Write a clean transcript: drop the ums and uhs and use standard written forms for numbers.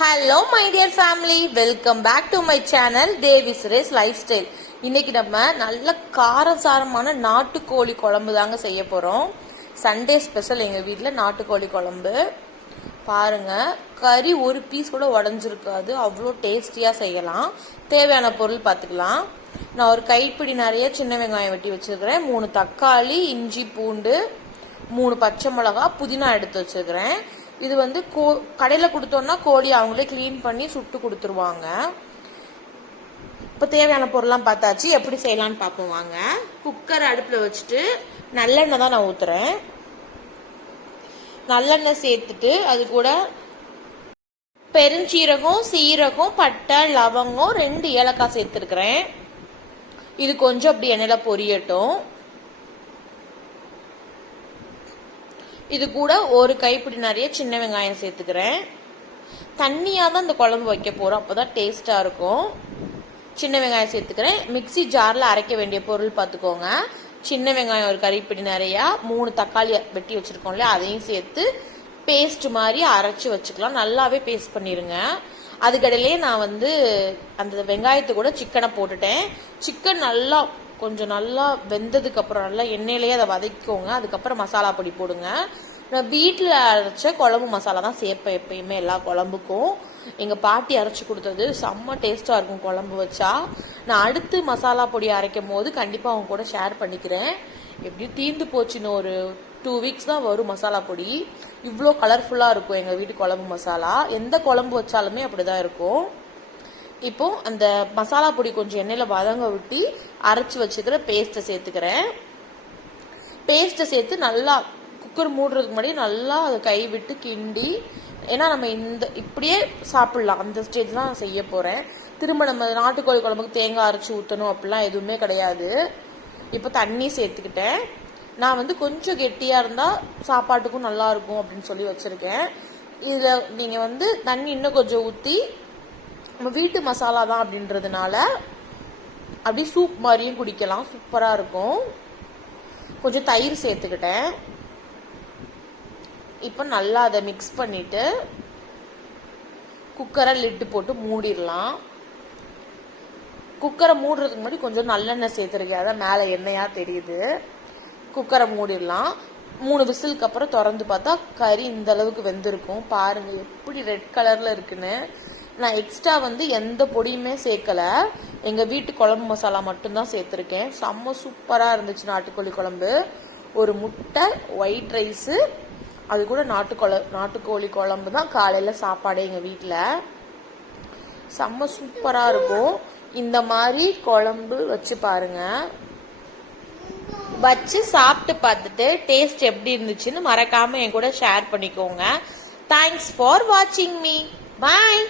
Hello my dear family, welcome back to my channel Devi's race lifestyle. இன்னைக்கு நம்ம நல்ல காரசாரமான நாட்டுக்கோழி குழம்பு தாங்க செய்ய போகிறோம். சண்டே ஸ்பெஷல் எங்கள் வீட்டில் நாட்டுக்கோழி குழம்பு. பாருங்க, கறி ஒரு பீஸ் கூட உடஞ்சிருக்காது, அவ்வளோ டேஸ்டியாக செய்யலாம். தேவையான பொருள் பார்த்துக்கலாம். நான் ஒரு கைப்பிடி நிறைய சின்ன வெங்காயம் வெட்டி வச்சுருக்கிறேன், 3 தக்காளி, இஞ்சி பூண்டு, 3 பச்சை மிளகா, புதினா எடுத்து வச்சுருக்கிறேன். இது வந்து கடையில் கொடுத்தோம்னா கோழி அவங்களே க்ளீன் பண்ணி சுட்டு கொடுத்துருவாங்க. இப்போ தேவையான பொருள்லாம் பார்த்தாச்சு, எப்படி செய்யலான்னு பார்ப்போம் வாங்க. குக்கர் அடுப்பில் வச்சுட்டு நல்லெண்ணெய் தான் நான் ஊற்றுறேன். நல்லெண்ணெய் சேர்த்துட்டு அது கூட பெருஞ்சீரகம், சீரகம், பட்டை, லவங்கம், 2 ஏலக்காய் சேர்த்துருக்குறேன். இது கொஞ்சம் அப்படி எண்ணெயில் பொரியட்டும். இது கூட ஒரு கைப்பிடி நிறைய சின்ன வெங்காயம் சேர்த்துக்கிறேன். தண்ணியாக தான் இந்த குழம்பு வைக்க போகிறோம், அப்போ தான் டேஸ்ட்டாக இருக்கும். சின்ன வெங்காயம் சேர்த்துக்கிறேன். மிக்சி ஜாரில் அரைக்க வேண்டிய பொருள் பார்த்துக்கோங்க. சின்ன வெங்காயம் ஒரு கைப்பிடி நிறையா, 3 தக்காளி வெட்டி வச்சுருக்கோம் இல்லையா, அதையும் சேர்த்து பேஸ்ட் மாதிரி அரைச்சி வச்சுக்கலாம். நல்லாவே பேஸ்ட் பண்ணிடுங்க. அதுக்கடையிலே நான் வந்து அந்த வெங்காயத்தை கூட சிக்கனை போட்டுட்டேன். சிக்கன் கொஞ்சம் நல்லா வெந்ததுக்கு அப்புறம் நல்லா எண்ணெயிலேயே அதை வதக்கிக்கோங்க. அதுக்கப்புறம் மசாலா பொடி போடுங்க. நான் வீட்டில் அரைச்ச குழம்பு மசாலா தான் சேர்ப்பேன் எப்பயுமே எல்லா குழம்புக்கும். எங்கள் பாட்டி அரைச்சி கொடுத்தது செம்ம டேஸ்ட்டாக இருக்கும் குழம்பு வச்சா. நான் அடுத்து மசாலா பொடி அரைக்கும் போது கண்டிப்பாக அவங்க கூட ஷேர் பண்ணிக்கிறேன். எப்படியும் தீர்ந்து போச்சுன்னு ஒரு 2 வீக்ஸ் தான் வரும் மசாலா பொடி. இவ்வளோ கலர்ஃபுல்லாக இருக்கும் எங்கள் வீட்டு குழம்பு மசாலா. எந்த குழம்பு வச்சாலுமே அப்படி தான் இருக்கும். இப்போ அந்த மசாலா பொடி கொஞ்சம் எண்ணெயில் வதங்க விட்டு அரைச்சி வச்சுக்கிற பேஸ்ட்டை சேர்த்துக்கிறேன். பேஸ்ட்டை சேர்த்து நல்லா குக்கர் மூடுறதுக்கு முன்னாடி நல்லா அதை கை விட்டு கிண்டி, ஏன்னா நம்ம இப்படியே சாப்பிட்லாம், அந்த ஸ்டேஜ் தான் நான் செய்ய போகிறேன். திரும்ப நம்ம நாட்டுக்கோழி குழம்புக்கு தேங்காய் அரைச்சி ஊற்றணும் அப்படிலாம் எதுவுமே கிடையாது. இப்போ தண்ணி சேர்த்துக்கிட்டேன். நான் வந்து கொஞ்சம் கெட்டியாக இருந்தால் சாப்பாட்டுக்கும் நல்லாயிருக்கும் அப்படின்னு சொல்லி வச்சுருக்கேன். இதில் நீங்கள் வந்து தண்ணி இன்னும் கொஞ்சம் ஊற்றி, நம்ம வீட்டு மசாலா தான் அப்படின்றதுனால அப்படி சூப் மாதிரியும் குடிக்கலாம், சூப்பராக இருக்கும். கொஞ்சம் தயிர் சேர்த்துக்கிட்டேன். இப்போ நல்லா அதை மிக்ஸ் பண்ணிவிட்டு குக்கரை லிட்டு போட்டு மூடிடலாம். குக்கரை மூடுறதுக்கு முன்னாடி கொஞ்சம் நல்லெண்ணெய் சேர்த்துருக்கேன், அதான் மேலே எண்ணெயாக தெரியுது. குக்கரை மூடிடலாம். 3 விசிலுக்கு அப்புறம் திறந்து பார்த்தா கறி இந்த அளவுக்கு வெந்திருக்கும். பாருங்கள் எப்படி ரெட் கலரில் இருக்குன்னு. நான் எக்ஸ்ட்ரா வந்து எந்த பொடியுமே சேர்க்கலை, எங்கள் வீட்டு குழம்பு மசாலா மட்டும்தான் சேர்த்துருக்கேன். செம்ம சூப்பராக இருந்துச்சு நாட்டுக்கோழி குழம்பு. ஒரு முட்டை, ஒயிட் ரைஸு, அது கூட நாட்டுக்கோழி குழம்பு தான் காலையில் சாப்பாடு எங்கள் வீட்டில். செம்ம சூப்பராக இருக்கும். இந்த மாதிரி குழம்பு வச்சு பாருங்க, வச்சு சாப்பிட்டு பார்த்துட்டு டேஸ்ட் எப்படி இருந்துச்சுன்னு மறக்காமல் என் கூட ஷேர் பண்ணிக்கோங்க. தேங்க்ஸ் ஃபார் வாட்சிங் மீ. பாய்.